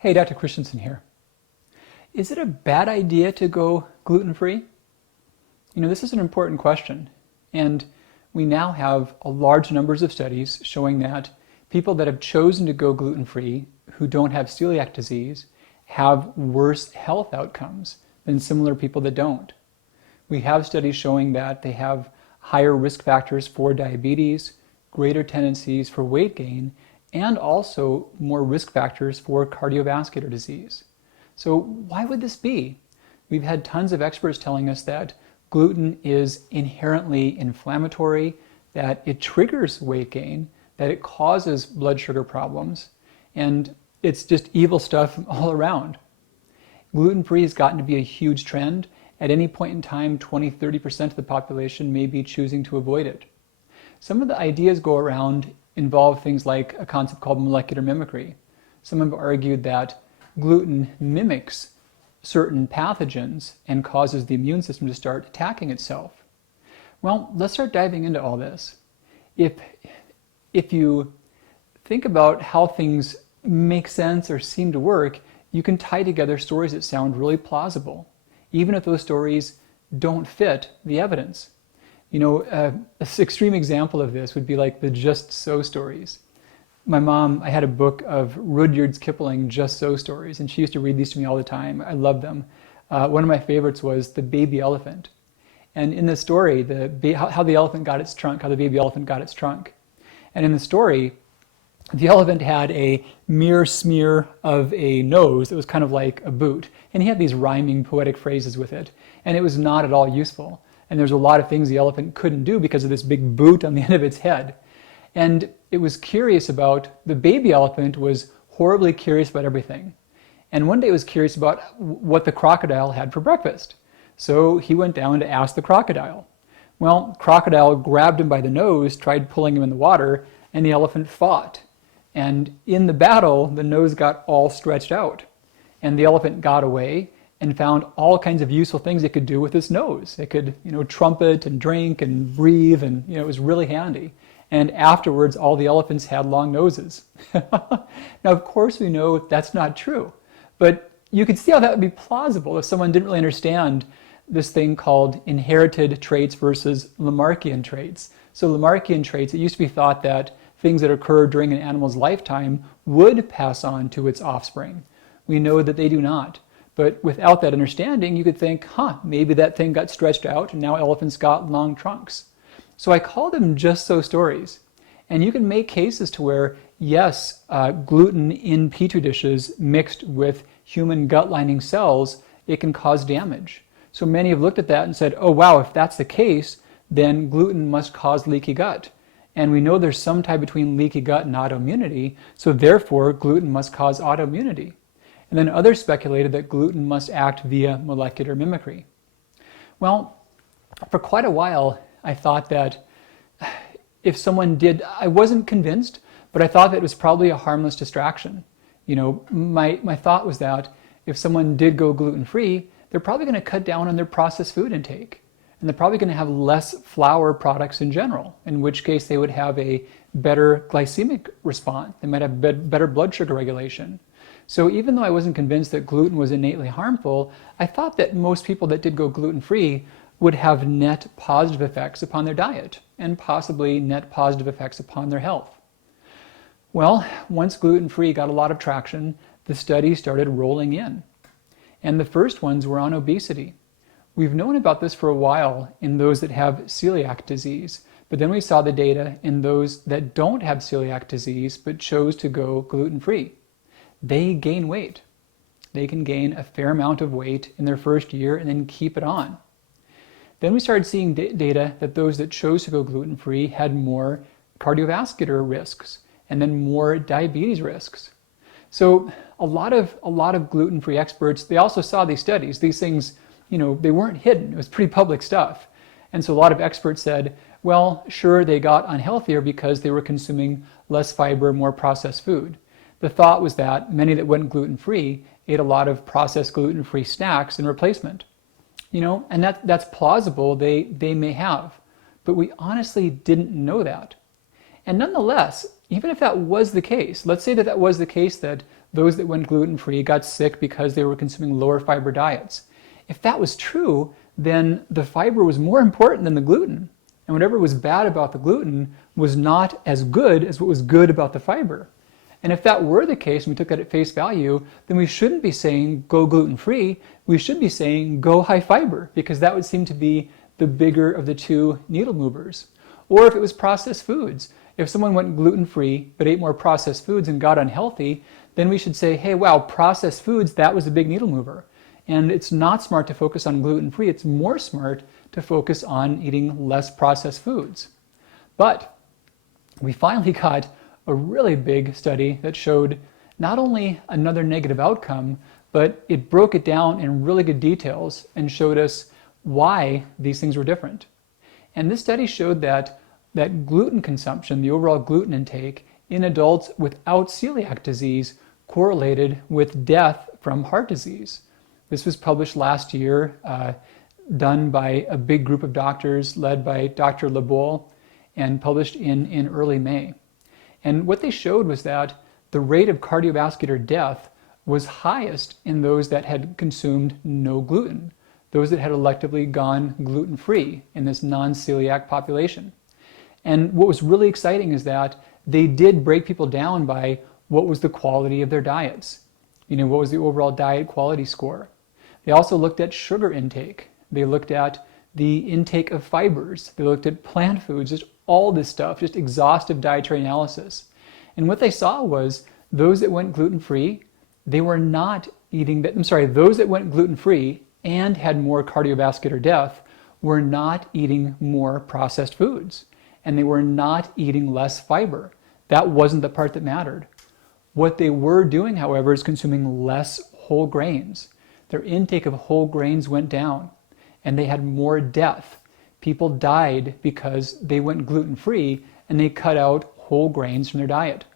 Hey, Dr. Christensen here. Is it a bad idea to go gluten-free? This is an important question, and we now have a large numbers of studies showing that people that have chosen to go gluten-free who don't have celiac disease have worse health outcomes than similar people that don't. We have studies showing that they have higher risk factors for diabetes, greater tendencies for weight gain, and also more risk factors for cardiovascular disease. So why would this be? We've had tons of experts telling us that gluten is inherently inflammatory, that it triggers weight gain, that it causes blood sugar problems, and it's just evil stuff all around. Gluten-free has gotten to be a huge trend. At any point in time, 20–30% of the population may be choosing to avoid it. Some of the ideas go around involve things like a concept called molecular mimicry. Some have argued that gluten mimics certain pathogens and causes the immune system to start attacking itself. Well, let's start diving into all this. If you think about how things make sense or seem to work, you can tie together stories that sound really plausible, even if those stories don't fit the evidence. An extreme example of this would be like the Just So stories. My mom, I had a book of Rudyard Kipling Just So stories, and she used to read these to me all the time. I love them. One of my favorites was The Baby Elephant. And in the story, how the elephant got its trunk, how the baby elephant got its trunk. And in the story, the elephant had a mere smear of a nose that was kind of like a boot. And he had these rhyming poetic phrases with it. And it was not at all useful. And there's a lot of things the elephant couldn't do because of this big boot on the end of its head. And it was curious about, the baby elephant was horribly curious about everything. And one day it was curious about what the crocodile had for breakfast. So he went down to ask the crocodile. Well, crocodile grabbed him by the nose, tried pulling him in the water, and the elephant fought. And in the battle, the nose got all stretched out. And the elephant got away and found all kinds of useful things it could do with its nose. It could, trumpet and drink and breathe, and it was really handy. And afterwards, all the elephants had long noses. Now, of course, we know that's not true, but you could see how that would be plausible if someone didn't really understand this thing called inherited traits versus Lamarckian traits. So Lamarckian traits, it used to be thought that things that occur during an animal's lifetime would pass on to its offspring. We know that they do not. But without that understanding, you could think, maybe that thing got stretched out and now elephants got long trunks. So I call them Just So stories. And you can make cases to where, yes, gluten in petri dishes mixed with human gut lining cells, it can cause damage. So many have looked at that and said, oh wow, if that's the case, then gluten must cause leaky gut. And we know there's some tie between leaky gut and autoimmunity, so therefore gluten must cause autoimmunity. And then others speculated that gluten must act via molecular mimicry. Well, for quite a while, I thought that if someone did, I wasn't convinced, but I thought that it was probably a harmless distraction. My thought was that if someone did go gluten-free, they're probably going to cut down on their processed food intake. And they're probably going to have less flour products in general, in which case they would have a better glycemic response. They might have better blood sugar regulation. So even though I wasn't convinced that gluten was innately harmful, I thought that most people that did go gluten-free would have net positive effects upon their diet and possibly net positive effects upon their health. Well, once gluten-free got a lot of traction, the studies started rolling in. And the first ones were on obesity. We've known about this for a while in those that have celiac disease, but then we saw the data in those that don't have celiac disease but chose to go gluten-free. They gain weight. They can gain a fair amount of weight in their first year and then keep it on. Then we started seeing data that those that chose to go gluten-free had more cardiovascular risks and then more diabetes risks. So a lot of gluten-free experts, they also saw these studies. These things, they weren't hidden. It was pretty public stuff. And so a lot of experts said, well, sure, they got unhealthier because they were consuming less fiber, more processed food. The thought was that many that went gluten-free ate a lot of processed gluten-free snacks in replacement. And that's plausible, they may have. But we honestly didn't know that. And nonetheless, even if that was the case, let's say that was the case, that those that went gluten-free got sick because they were consuming lower fiber diets. If that was true, then the fiber was more important than the gluten. And whatever was bad about the gluten was not as good as what was good about the fiber. And if that were the case, and we took that at face value, then we shouldn't be saying go gluten-free. We should be saying go high fiber, because that would seem to be the bigger of the two needle movers. Or if it was processed foods, if someone went gluten-free but ate more processed foods and got unhealthy, then we should say, hey, wow, processed foods, that was a big needle mover. And it's not smart to focus on gluten-free. It's more smart to focus on eating less processed foods. But we finally got a really big study that showed not only another negative outcome, but it broke it down in really good details and showed us why these things were different. And this study showed that gluten consumption, the overall gluten intake in adults without celiac disease, correlated with death from heart disease. This was published last year, done by a big group of doctors led by Dr. LeBoul, and published in early May. And what they showed was that the rate of cardiovascular death was highest in those that had consumed no gluten, those that had electively gone gluten-free in this non-celiac population. And what was really exciting is that they did break people down by what was the quality of their diets. What was the overall diet quality score? They also looked at sugar intake. They looked at the intake of fibers. They looked at plant foods, just all this stuff, just exhaustive dietary analysis. And what they saw was those that went gluten-free, they were not eating that, those that went gluten-free and had more cardiovascular death were not eating more processed foods. And they were not eating less fiber. That wasn't the part that mattered. What they were doing, however, is consuming less whole grains. Their intake of whole grains went down, and they had more death. People died because they went gluten-free and they cut out whole grains from their diet.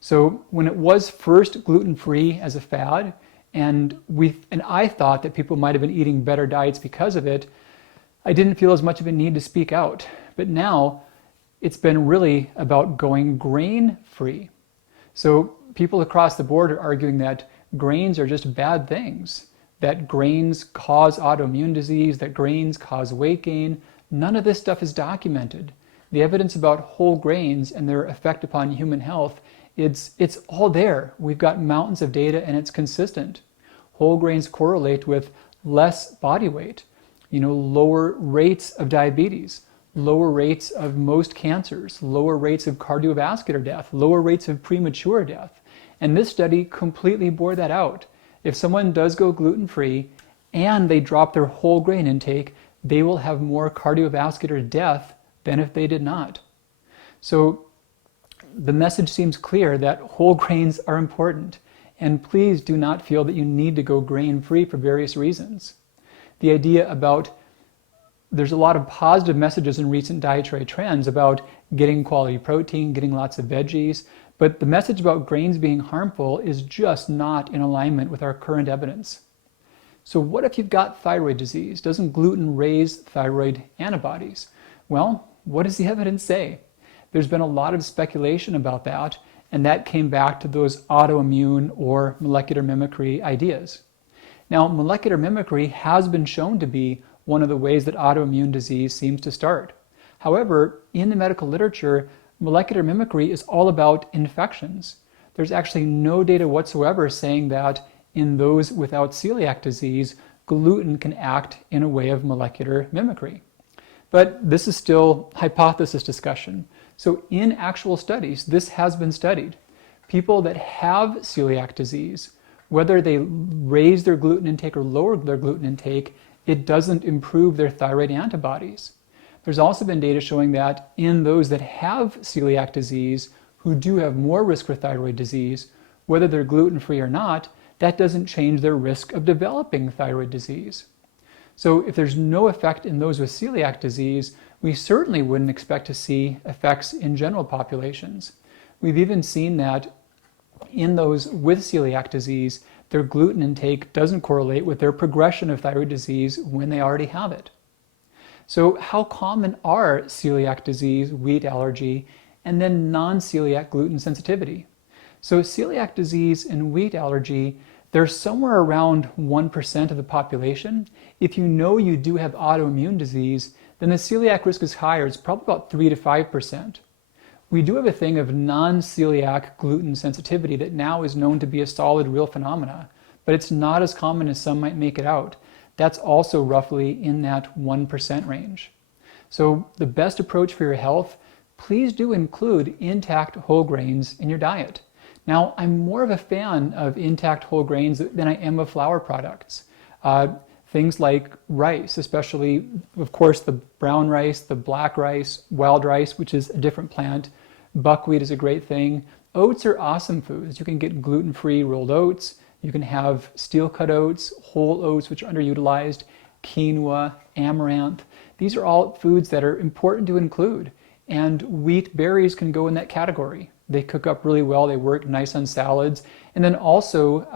So when it was first gluten-free as a fad, and I thought that people might have been eating better diets because of it, I didn't feel as much of a need to speak out. But now it's been really about going grain-free. So people across the board are arguing that grains are just bad things, that grains cause autoimmune disease, that grains cause weight gain. None of this stuff is documented. The evidence about whole grains and their effect upon human health, it's all there. We've got mountains of data and it's consistent. Whole grains correlate with less body weight, lower rates of diabetes, lower rates of most cancers, lower rates of cardiovascular death, lower rates of premature death. And this study completely bore that out. If someone does go gluten-free and they drop their whole grain intake, they will have more cardiovascular death than if they did not. So the message seems clear that whole grains are important. And please do not feel that you need to go grain-free for various reasons. The idea about there's a lot of positive messages in recent dietary trends about getting quality protein, getting lots of veggies, but the message about grains being harmful is just not in alignment with our current evidence. So what if you've got thyroid disease? Doesn't gluten raise thyroid antibodies? Well, what does the evidence say? There's been a lot of speculation about that, and that came back to those autoimmune or molecular mimicry ideas. Now, molecular mimicry has been shown to be one of the ways that autoimmune disease seems to start. However, in the medical literature, molecular mimicry is all about infections. There's actually no data whatsoever saying that in those without celiac disease, gluten can act in a way of molecular mimicry. But this is still hypothesis discussion. So in actual studies, this has been studied. People that have celiac disease, whether they raise their gluten intake or lower their gluten intake, it doesn't improve their thyroid antibodies. There's also been data showing that in those that have celiac disease, who do have more risk for thyroid disease, whether they're gluten-free or not, that doesn't change their risk of developing thyroid disease. So if there's no effect in those with celiac disease, we certainly wouldn't expect to see effects in general populations. We've even seen that in those with celiac disease, their gluten intake doesn't correlate with their progression of thyroid disease when they already have it. So how common are celiac disease, wheat allergy, and then non-celiac gluten sensitivity? So celiac disease and wheat allergy, they're somewhere around 1% of the population. If you know you do have autoimmune disease, then the celiac risk is higher. It's probably about 3 to 5%. We do have a thing of non-celiac gluten sensitivity that now is known to be a solid, real phenomena, but it's not as common as some might make it out. That's also roughly in that 1% range. So the best approach for your health, please do include intact whole grains in your diet. Now, I'm more of a fan of intact whole grains than I am of flour products. Things like rice, especially, of course, the brown rice, the black rice, wild rice, which is a different plant. Buckwheat is a great thing. Oats are awesome foods. You can get gluten-free rolled oats. You can have steel-cut oats, whole oats, which are underutilized, quinoa, amaranth. These are all foods that are important to include. And wheat berries can go in that category. They cook up really well. They work nice on salads. And then also,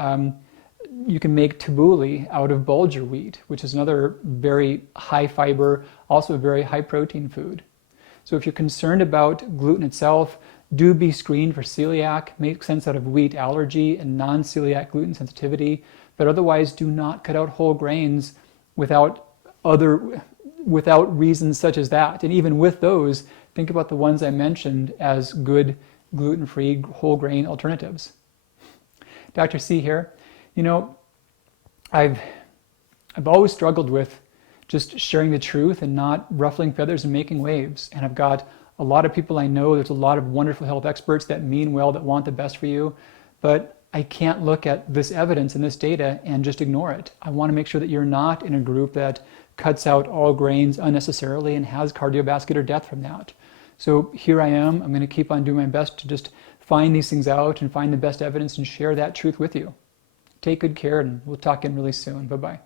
you can make tabbouleh out of bulgur wheat, which is another very high fiber, also a very high protein food. So if you're concerned about gluten itself, do be screened for celiac. Make sense out of wheat allergy and non-celiac gluten sensitivity, but otherwise do not cut out whole grains without reasons such as that. And even with those, think about the ones I mentioned as good gluten-free whole grain alternatives. Dr. C here. You know, I've always struggled with just sharing the truth and not ruffling feathers and making waves. And I've got a lot of people I know, there's a lot of wonderful health experts that mean well, that want the best for you, but I can't look at this evidence and this data and just ignore it. I want to make sure that you're not in a group that cuts out all grains unnecessarily and has cardiovascular death from that. So here I am. I'm going to keep on doing my best to just find these things out and find the best evidence and share that truth with you. Take good care, and we'll talk again really soon. Bye-bye.